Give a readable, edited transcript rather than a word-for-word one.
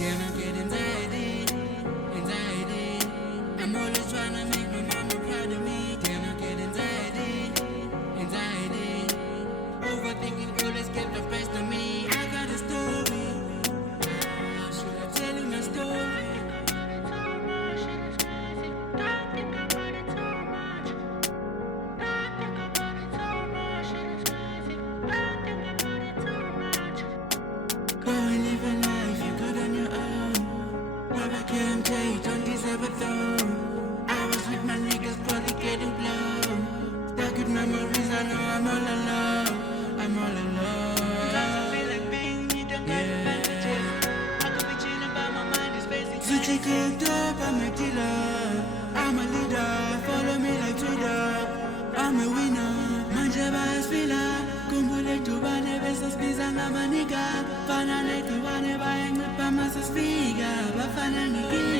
Damn, I get anxiety, anxiety. I'm always trying to make my mama proud of me. Damn, I get anxiety, anxiety. Overthinking always get the best of me. I got a story. Should I tell you my story? Go and live a life you good on your own. Never can't take, don't deserve a throne. I was with my niggas, probably getting blown. Stuck with memories, I know I'm all alone. I'm all alone. Sometimes I feel like being me, don't got advantages. I could be chilling, but my mind is facing Switch it cooked up, I'm a dealer. I'm a leader, follow me like Twitter. I'm a winner, manje bayasifila. Kumbule tubane bese sibiza ngamanika. Fana nethi wane bayenqipha masesifika. Bafana ngithi